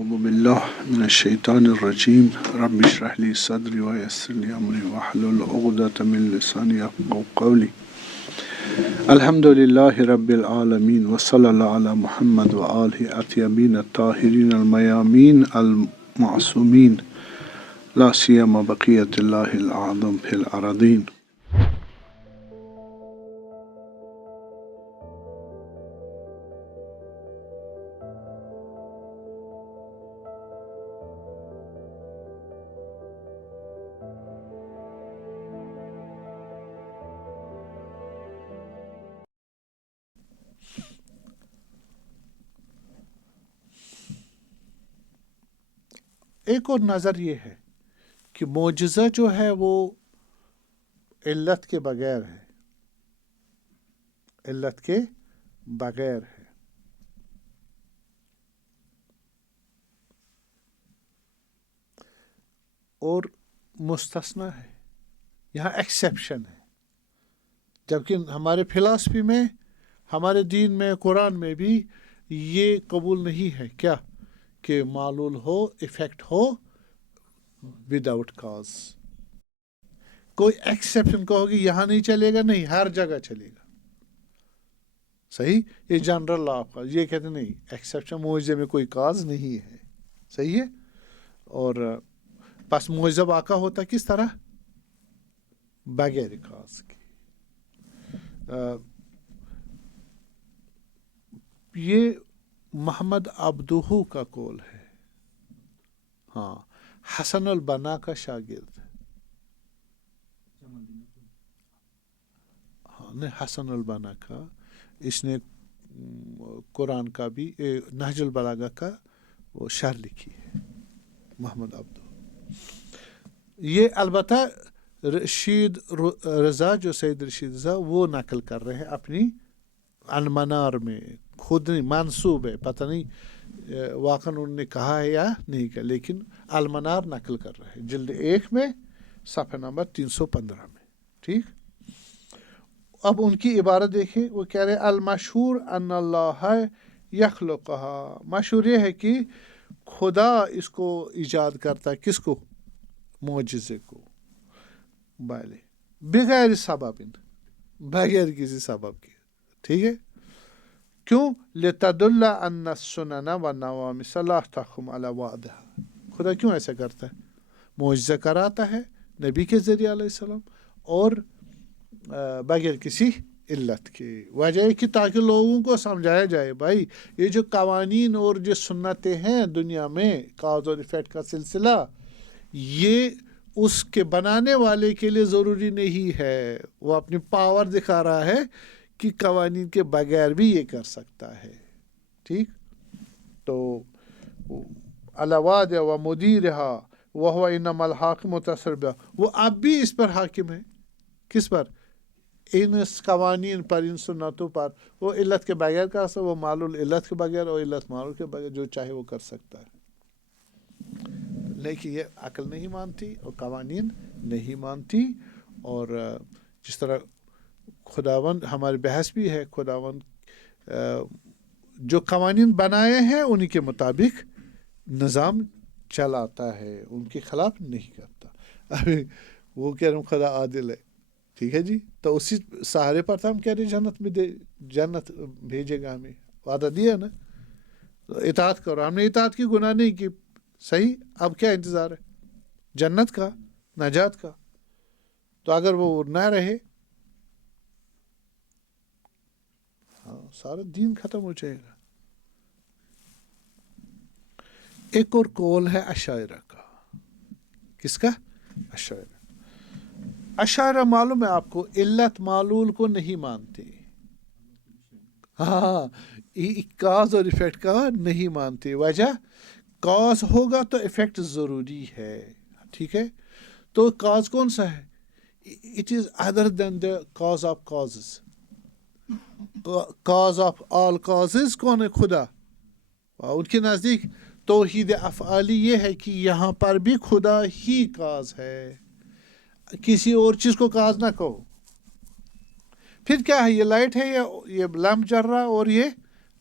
أعوذ بالله من الشيطان الرجيم رب اشرح لي صدري ويسر لي أمري واحلل عقدة من لساني يفقهوا قولي الحمد لله رب العالمين وصلى الله على محمد وآله الطيبين الطاهرين الميامين المعصومين لا سيما بقية الله الأعظم في الأراضين. ایک اور نظر یہ ہے کہ معجزہ جو ہے وہ علت کے بغیر ہے، علت کے بغیر ہے. اور مستثنا ہے، یہاں ایکسیپشن ہے، جبکہ ہمارے فلسفی میں، ہمارے دین میں، قرآن میں بھی یہ قبول نہیں ہے کیا کہ معلول ہو، ایفیکٹ ہو وداؤٹ کاز. کوئی ایکسیپشن کہو گی یہاں نہیں چلے گا، نہیں، ہر جگہ چلے گا. صحیح، یہ جنرل لا آف کاز، یہ کہتے نہیں، ایکسیپشن معجزے میں کوئی کاز نہیں ہے. صحیح ہے. اور پس معجزہ واقع ہوتا کس طرح؟ بغیر کاز کے. یہ محمد عبدہ کا قول ہے. ہاں، حسن البنا کا شاگرد. ہاں، نہیں، حسن البنا کا، اس نے قرآن کا بھی نہج البلاغہ کا وہ شرح لکھی ہے، محمد عبدہ. یہ البتہ رشید رضا، جو سید رشید رضا، وہ نقل کر رہے ہیں اپنی المنار میں، خود نہیں، منسوب ہے، پتہ نہیں واقعاً انہوں نے کہا ہے یا نہیں کہا، لیکن المنار نقل کر رہے ہیں جلد 1 میں صفحہ نمبر 315 میں. ٹھیک. اب ان کی عبارت دیکھیں، وہ کہہ رہے المشہور ان اللہ یخلقہا. مشہور یہ ہے کہ خدا اس کو ایجاد کرتا ہے. کس کو؟ معجزے کو. بغیر سبب، بغیر کسی سبب کے. ٹھیک ہے. کیوں؟ لتدل ان السنن والنوامس لا تقوم علی وعدها. خدا کیوں ایسا کرتا ہے؟ معجزہ کراتا ہے نبی کے ذریعے علیہ السلام، اور بغیر کسی علت کے. وجہ ہے کہ تاکہ لوگوں کو سمجھایا جائے بھائی یہ جو قوانین اور جو سنتیں ہیں دنیا میں، کاز اور ایفیکٹ کا سلسلہ، یہ اس کے بنانے والے کے لیے ضروری نہیں ہے. وہ اپنی پاور دکھا رہا ہے کہ قوانین کے بغیر بھی یہ کر سکتا ہے. ٹھیک. تو الواد و مدیرہا وہو انما الحاکم تصربہ، وہ اب بھی اس پر حاکم ہے. کس پر؟ ان قوانین پر، ان سنتوں پر. وہ علت کے بغیر کر سکتا، وہ معلول علت کے بغیر، اور علت معلول کے بغیر جو چاہے وہ کر سکتا ہے. لیکن یہ عقل نہیں مانتی اور قوانین نہیں مانتی. اور جس طرح خداوند، ہماری بحث بھی ہے، خداوند جو قوانین بنائے ہیں انہی کے مطابق نظام چلاتا ہے، ان کے خلاف نہیں کرتا. ابھی وہ کہہ رہے ہیں خدا عادل ہے. ٹھیک ہے جی. تو اسی سہارے پر ہم کہہ رہے ہیں جنت میں جنت بھیجے گا ہمیں، وعدہ دیا نا. اطاعت کرو. ہم نے اطاعت کی، گناہ نہیں کی. صحیح. اب کیا انتظار ہے؟ جنت کا، نجات کا. تو اگر وہ نہ رہے، ہاں، سارا دین ختم ہو جائے گا. ایک اور قول ہے اشاعرہ کا. کس کا؟ اشاعرہ. اشاعرہ معلوم ہے آپ کو، علت معلول کو نہیں مانتے. ہاں، کاز اور ایفیکٹ کا نہیں مانتے. وجہ، کاز ہوگا تو ایفیکٹ ضروری ہے. ٹھیک ہے. تو کاز کون سا ہے؟ It is other than the cause of causes. Cause of all causes کون ہے؟ خدا. ان کے نزدیک توحید افعالی یہ ہے کہ یہاں پر بھی خدا ہی کاز ہے، کسی اور چیز کو کاز نہ کہو. پھر کیا ہے؟ یہ لائٹ ہے، یہ لیمپ جل رہا، اور یہ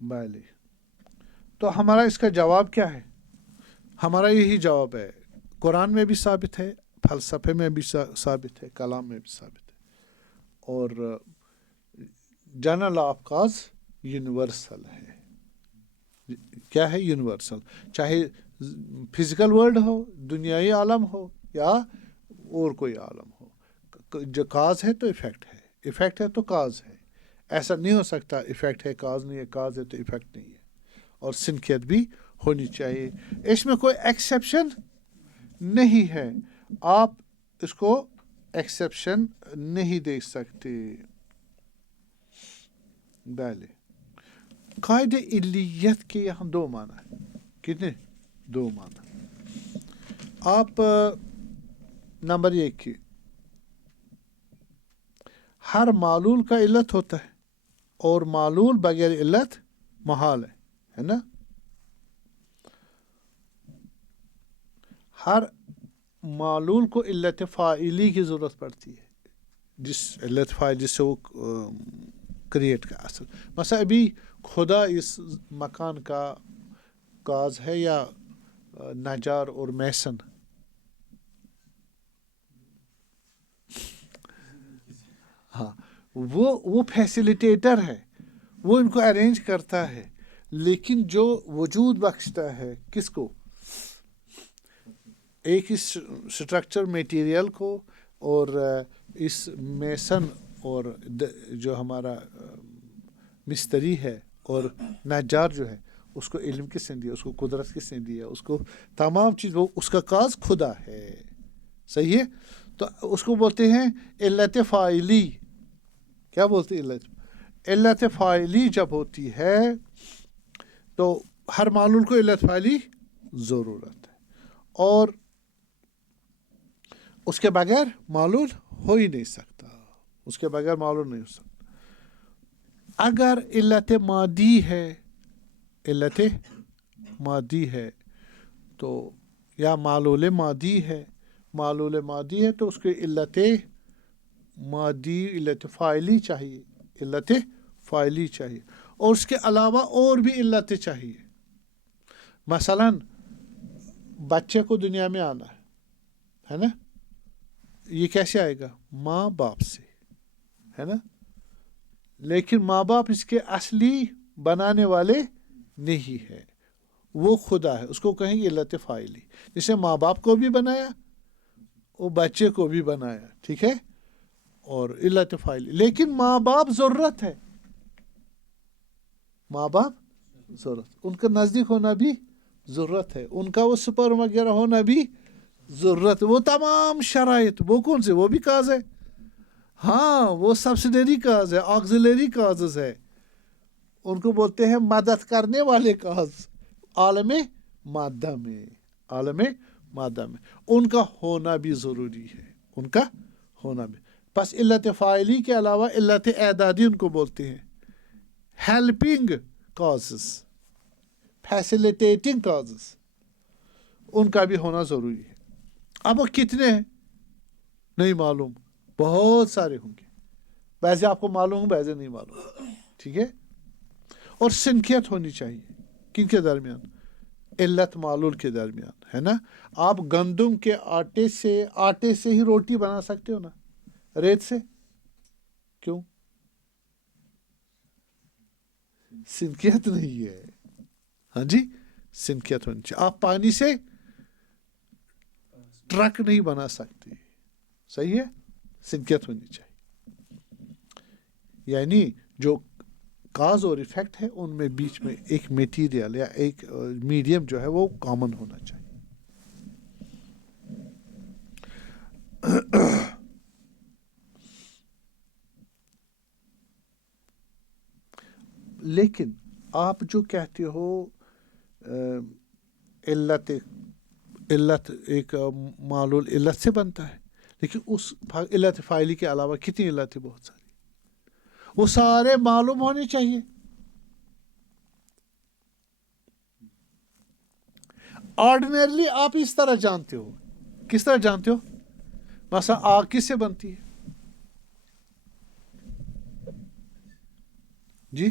بله. تو ہمارا اس کا جواب کیا ہے؟ ہمارا یہی جواب ہے، قرآن میں بھی ثابت ہے، فلسفے میں بھی ثابت ہے، کلام میں بھی ثابت ہے، اور جنرل آف کاز یونیورسل ہے. کیا ہے؟ یونیورسل. چاہے فزیکل ورلڈ ہو، دنیائی عالم ہو، یا اور کوئی عالم ہو، جو کاز ہے تو ایفیکٹ ہے، ایفیکٹ ہے تو کاز ہے. ایسا نہیں ہو سکتا ایفیکٹ ہے کاز نہیں ہے، کاز ہے تو ایفیکٹ نہیں ہے. اور سنکیت بھی ہونی چاہیے. اس میں کوئی ایکسیپشن نہیں ہے، آپ اس کو ایکسیپشن نہیں دے سکتے. بله. قائد علیت کے یہاں دو معنی ہے. کتنے؟ دو معنی. آپ نمبر 1 کی ہر معلول کا علت ہوتا ہے، اور معلول بغیر علت محال ہے نا؟ ہر معلول کو علت فاعلی کی ضرورت پڑتی ہے، جس علت فاعل جس سے وہ کریٹ کا اصل. مثلا ابھی خدا اس مکان کا کاز ہے یا نجار اور میسن؟ ہاں، وہ فیسیلیٹیٹر ہے، وہ ان کو ارینج کرتا ہے، لیکن جو وجود بخشتا ہے کس کو؟ ایک اس سٹرکچر میٹیریل کو، اور اس میسن اور جو ہمارا مستری ہے اور نجار جو ہے، اس کو علم کس نے دیا، اس کو قدرت کس نے دیا، اس کو تمام چیز، وہ اس کا کاز خدا ہے. صحیح ہے؟ تو اس کو بولتے ہیں علت فاعلی. کیا بولتے ہیں؟ علت فاعلی جب ہوتی ہے تو ہر معلول کو علت فاعلی ضرورت ہے، اور اس کے بغیر معلول ہو ہی نہیں سکتا، اس کے بغیر معلول نہیں ہو سکتا. اگر علت مادی ہے، علت مادی ہے تو، یا معلول مادی ہے، معلول مادی ہے تو اس کے علت مادی، علت فاعلی چاہیے، علت فاعلی چاہیے، اور اس کے علاوہ اور بھی علتیں چاہیے. مثلا بچے کو دنیا میں آنا ہے نا؟ یہ کیسے آئے گا؟ ماں باپ سے، ہے نا؟ لیکن ماں باپ اس کے اصلی بنانے والے نہیں ہے، وہ خدا ہے. اس کو کہیں گے علت فاعلی. جسے ماں باپ کو بھی بنایا، وہ بچے کو بھی بنایا، ٹھیک ہے، اور علت فاعلی. لیکن ماں باپ ضرورت ہے، ماں باپ ضرورت، ان کا نزدیک ہونا بھی ضرورت ہے، ان کا وہ سپرم وغیرہ ہونا بھی ضرورت. وہ تمام شرائط، وہ کون سے؟ وہ بھی کاز ہے. ہاں، وہ سبسیڈری کاز ہے، آکزیلری کازز ہے. ان کو بولتے ہیں مدد کرنے والے کاز. عالم مادہ میں، عالم مادہ میں ان کا ہونا بھی ضروری ہے، ان کا ہونا بھی. بس علت فاعلی کے علاوہ علت اعدادی ان کو بولتے ہیں، ہیلپنگ کازز، فیسیلیٹیٹنگ کازز، ان کا بھی ہونا ضروری ہے. اب وہ کتنے ہیں نہیں معلوم، بہت سارے ہوں گے، ویسے آپ کو معلوم ہوں، ویسے نہیں معلوم، ٹھیک ہے. اور سنکیت ہونی چاہیے کن کے درمیان؟ علت معلول کے درمیان، ہے نا؟ آپ گندم کے آٹے سے ہی روٹی بنا سکتے ہو نا، ریت سے؟ کیوں؟ سنکیت نہیں ہے. ہاں جی، سنکیت ہونی چاہیے. آپ پانی سے ٹرک نہیں بنا سکتے، صحیح ہے؟ سنکیت ہونی چاہیے. یعنی جو کاز اور ایفیکٹ ہے ان میں بیچ میں ایک میٹیریل یا ایک میڈیم جو ہے وہ کامن ہونا چاہیے. لیکن آپ جو کہتے ہو علت ایک معلول علت سے بنتا ہے، لیکن اس علت فاعلی کے علاوہ کتنی علتیں؟ بہت ساری. وہ سارے معلوم ہونے چاہیے. آرڈینرلی آپ اس طرح جانتے ہو. کس طرح جانتے ہو؟ مثلا آگ کس سے بنتی ہے؟ جی،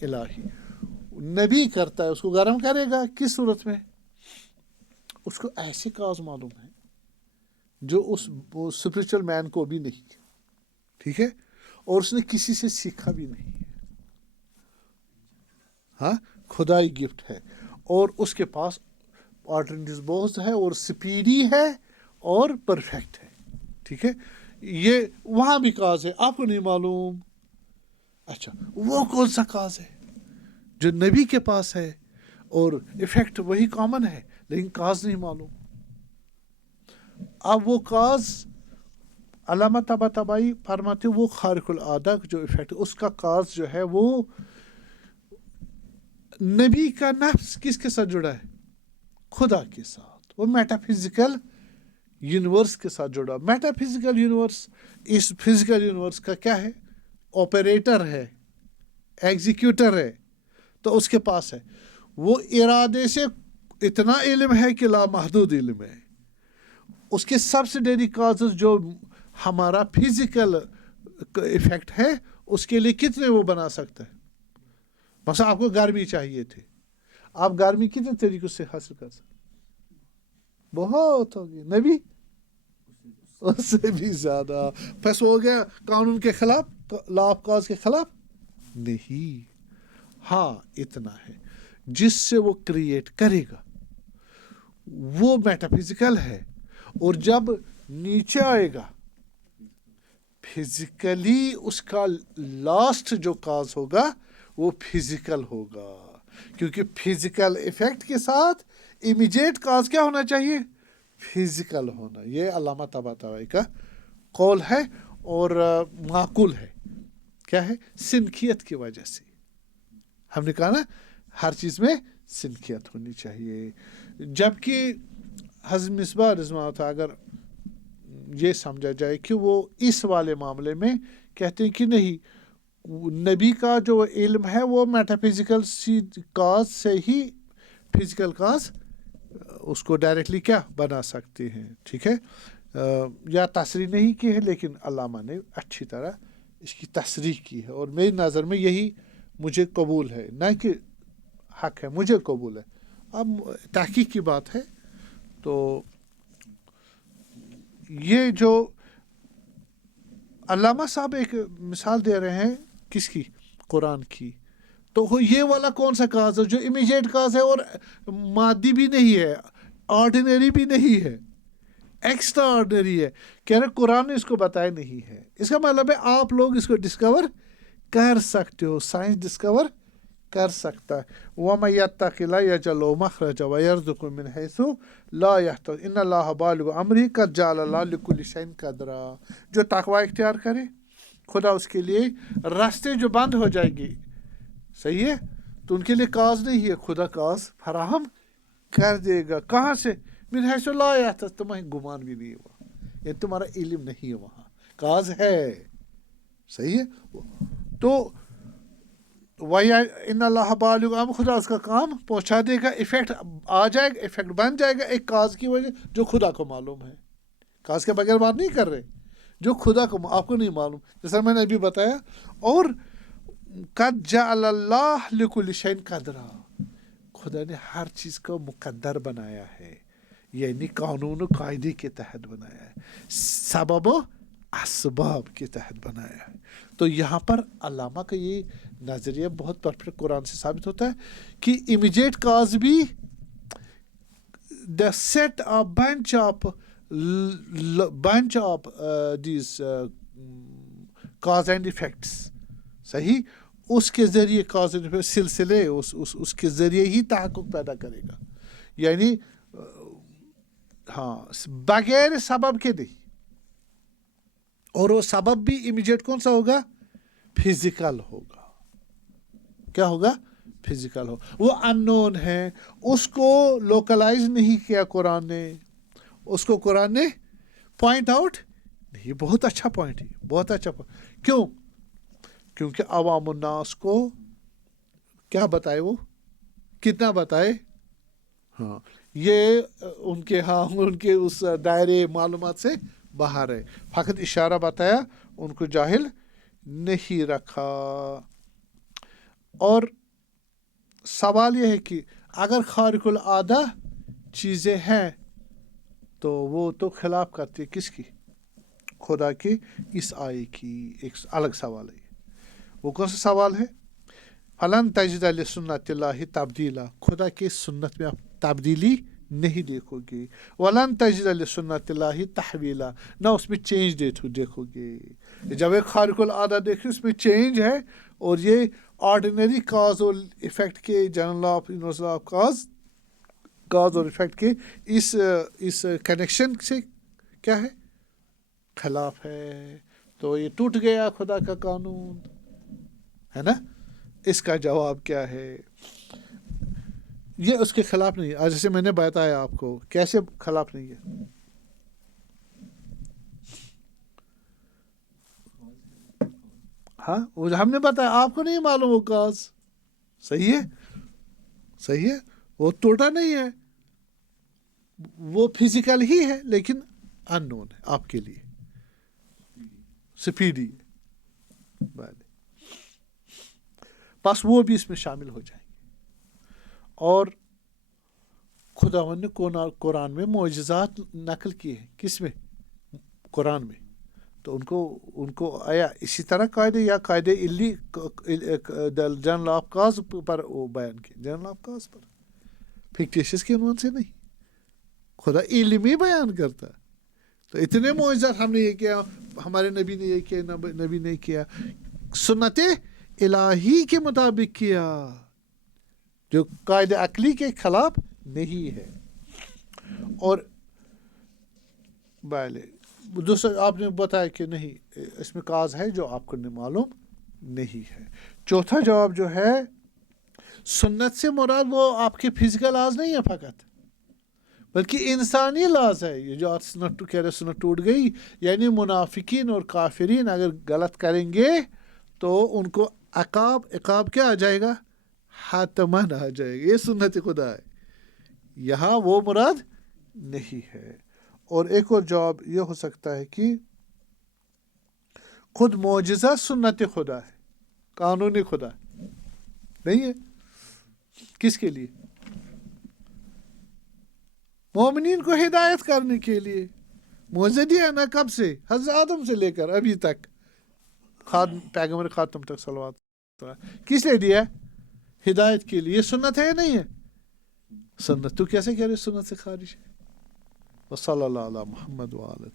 الہی. نبی کرتا ہے اس کو گرم کرے گا کس صورت میں؟ اس کو ایسے کاز معلوم ہے جو اس اسپرچل مین کو بھی نہیں. ٹھیک ہے، اور اس نے کسی سے سیکھا بھی نہیں ہے. ہاں، خدائی گفٹ ہے، اور اس کے پاس آلٹرنیٹیوز بہت ہے، اور سپیڈی ہے اور پرفیکٹ ہے. ٹھیک ہے، یہ وہاں بھی کاز ہے، آپ کو نہیں معلوم. اچھا، وہ کون سا کاز ہے جو نبی کے پاس ہے اور ایفیکٹ وہی کامن ہے لیکن کاز نہیں معلوم؟ اب وہ کاز علامہ طباطبائی فرماتے وہ خارق العادہ جو ایفیکٹ، اس کا کاز جو ہے وہ نبی کا نفس کس کے ساتھ جڑا ہے؟ خدا کے ساتھ. وہ میٹا فزیکل یونیورس کے ساتھ جڑا. میٹا فزیکل یونیورس اس فزیکل یونیورس کا کیا ہے؟ آپریٹر ہے، ایگزیکیوٹر ہے. تو اس کے پاس ہے، وہ ارادے سے اتنا علم ہے کہ لامحدود علم ہے. اس کے سبسیڈری کازز جو ہمارا فزیکل ایفیکٹ ہے اس کے لیے کتنے وہ بنا سکتا ہے. مثلا آپ کو گرمی چاہیے تھی، آپ گرمی کتنے طریقوں سے حاصل کر سکتے؟ بہت ہوگی. نبی اس سے بھی زیادہ. بس ہو گیا قانون کے خلاف، لا آف کاز کے خلاف نہیں. ہاں اتنا ہے جس سے وہ کریٹ کرے گا وہ میٹا فزیکل ہے، اور جب نیچے آئے گا فزیکلی اس کا لاسٹ جو کاز ہوگا وہ فزیکل ہوگا، کیونکہ فزیکل ایفیکٹ کے ساتھ امیجیٹ کاز کیا ہونا چاہیے؟ فزیکل ہونا. یہ علامہ طباطبائی کا قول ہے اور معقول ہے. کیا ہے؟ سنکھیت کی وجہ سے. ہم نے کہا نا ہر چیز میں سنکھیت ہونی چاہیے. جبکہ حضرت مصباح رضی اللہ تھا اگر یہ سمجھا جائے کہ وہ اس والے معاملے میں کہتے ہیں کہ نہیں، نبی کا جو علم ہے وہ میٹا فزیکل کاز سے ہی فزیکل کاز اس کو ڈائریکٹلی کیا بنا سکتے ہیں. ٹھیک ہے، یا تصریح نہیں کی ہے لیکن علامہ نے اچھی طرح اس کی تصریح کی ہے، اور میری نظر میں یہی مجھے قبول ہے، نہ کہ حق ہے، مجھے قبول ہے. اب تحقیق کی بات ہے. تو یہ جو علامہ صاحب ایک مثال دے رہے ہیں کس کی؟ قرآن کی. تو یہ والا کون سا کاز ہے جو امیجیٹ کاز ہے اور مادی بھی نہیں ہے، آرڈینری بھی نہیں ہے، ایکسٹرا آرڈینری ہے. کہہ رہے قرآن نے اس کو بتایا نہیں ہے. اس کا مطلب ہے آپ لوگ اس کو ڈسکور کر سکتے ہو، سائنس ڈسکور کر سکتا ہے. وَمَن يَتَّقِ اللَّهَ يَجْعَل لَهُ مَخْرَجًا وَيَرْزُقْهُ مِنْ حَيْثُ لَا يَحْتَسِبُ إِنَّ اللَّهَ بَالِغُ أَمْرِهِ قَدْ جَعَلَ اللَّهُ لِكُلِّ شَيْءٍ قَدْرًا. جو تقوی اختیار کرے خدا اس کے لیے راستے جو بند ہو جائے گی، صحیح ہے، تو ان کے لیے کاز نہیں ہے، خدا کاز فراہم کر دے گا. کہاں سے؟ من حیث لا یحتسب. تمہیں گمان بھی نہیں ہوا، یہ تمہارا علم نہیں ہے، وہاں کاز ہے. صحیح ہے. تو ان اللہ بالغ امر، خدا اس کا کام پہنچا دے گا. ایفیکٹ آ جائے گا، ایفیکٹ بن جائے گا ایک کاز کی وجہ جو خدا کو معلوم ہے. کاز کے بغیر بات نہیں کر رہے، جو خدا کو آپ کو نہیں معلوم، جیسا میں نے ابھی بتایا. اور قد جعل اللہ لکل شیء قدرا، خدا نے ہر چیز کو مقدر بنایا ہے، یعنی قانون و قاعدے کے تحت بنایا ہے، سبب و اسباب کے تحت بنایا ہے. تو یہاں پر علامہ کا یہ نظریہ بہت پرفیکٹ قرآن سے ثابت ہوتا ہے کہ امیجیٹ کاز بھی the set of bunch of these cause and effects, صحیح، اس کے ذریعے کاز اینڈ ایفیکٹ سلسلے اس کے ذریعے ہی تحقق پیدا کرے گا. یعنی ہاں بغیر سبب کے نہیں. اور وہ سبب بھی امیجیٹ کون سا ہوگا؟ فزیکل ہوگا. کیا ہوگا؟ فزیکل ہو. وہ ان نون ہے، اس کو لوکلائز نہیں کیا قرآن نے، اس کو قرآن نے پوائنٹ آؤٹ نہیں. بہت اچھا پوائنٹ ہے، بہت اچھا پوائنٹ. کیوں؟ کیونکہ عوام الناس کو کیا بتائے، وہ کتنا بتائے. ہاں یہ ان کے اس دائرے معلومات سے باہر ہے. فقط اشارہ بتایا، ان کو جاہل نہیں رکھا. اور سوال یہ ہے کہ اگر خارق العادہ چیزیں ہیں تو وہ تو خلاف کرتی ہے کس کی؟ خدا کی اس آیے کی. ایک الگ سوال ہے. وہ کون سا سوال ہے؟ فلن تجد لسنت اللہ تبدیلا، خدا کی سنت میں آپ تبدیلی نہیں دیکھو گے. ولن تجد لسنت اللہ تحویلا، نہ اس میں چینج دیکھو گے. جب ایک خارق العادہ دیکھیں اس میں چینج ہے، اور یہ آرڈینری کاز اور افیکٹ کے general of universal of cause اور افیکٹ کے اس کنیکشن سے کیا ہے؟ خلاف ہے. تو یہ ٹوٹ گیا خدا کا قانون، ہے نا. اس کا جواب کیا ہے؟ یہ اس کے خلاف نہیں ہے. آج جیسے میں نے بتایا آپ کو کیسے خلاف نہیں ہے. ہاں وہ ہم نے بتایا، آپ کو نہیں معلوم وہ کاز. صحیح ہے، صحیح ہے. وہ ٹوٹا نہیں ہے، وہ فزیکل ہی ہے لیکن ان نون ہے آپ کے لیے، سپیڈی ہے. بس وہ بھی اس میں شامل ہو جائیں گے. اور خداوند نے قرآن میں معجزات نقل کیے ہیں. کس میں؟ قرآن میں. تو ان کو آیا اسی طرح قاعدے یا قاعدے علی جنرل آف کاز پر وہ بیان کیے، general of cause per, fictitious کے عنوان سے نہیں. خدا علمی بیان کرتا. تو اتنے معجزات ہم نے یہ کیا، ہمارے نبی نے یہ کیا، نبی نے کیا، سنت الہی کے مطابق کیا، جو قاعدہ عقلی کے خلاف نہیں ہے. اور دوسرا آپ نے بتایا کہ نہیں اس میں کاز ہے جو آپ کو معلوم نہیں ہے. چوتھا جواب جو ہے، سنت سے مراد وہ آپ کے فزیکل لاز نہیں ہے فقط، بلکہ انسانی لاز ہے. یہ جو سنت کہہ رہے سنت ٹوٹ گئی، یعنی منافقین اور کافرین اگر غلط کریں گے تو ان کو عقاب کیا آ جائے گا؟ حتماً آ جائے گا. یہ سنت خدا ہے، یہاں وہ مراد نہیں ہے. اور ایک اور جواب یہ ہو سکتا ہے کہ خود معجزہ سنت خدا ہے، قانونی خدا نہیں ہے. کس کے لیے؟ مومنین کو ہدایت کرنے کے لیے. معجزہ دیا نا کب سے؟ حضرت آدم سے لے کر ابھی تک، پیغمبر خاتم تک صلوات. کس لیے دیا؟ ہدایت کے لیے. یہ سنت ہے یا نہیں ہے؟ سنت. تو کیسے کہہ رہے سنت سے خارج ہے؟ وصلی اللہ علی محمد وآلہ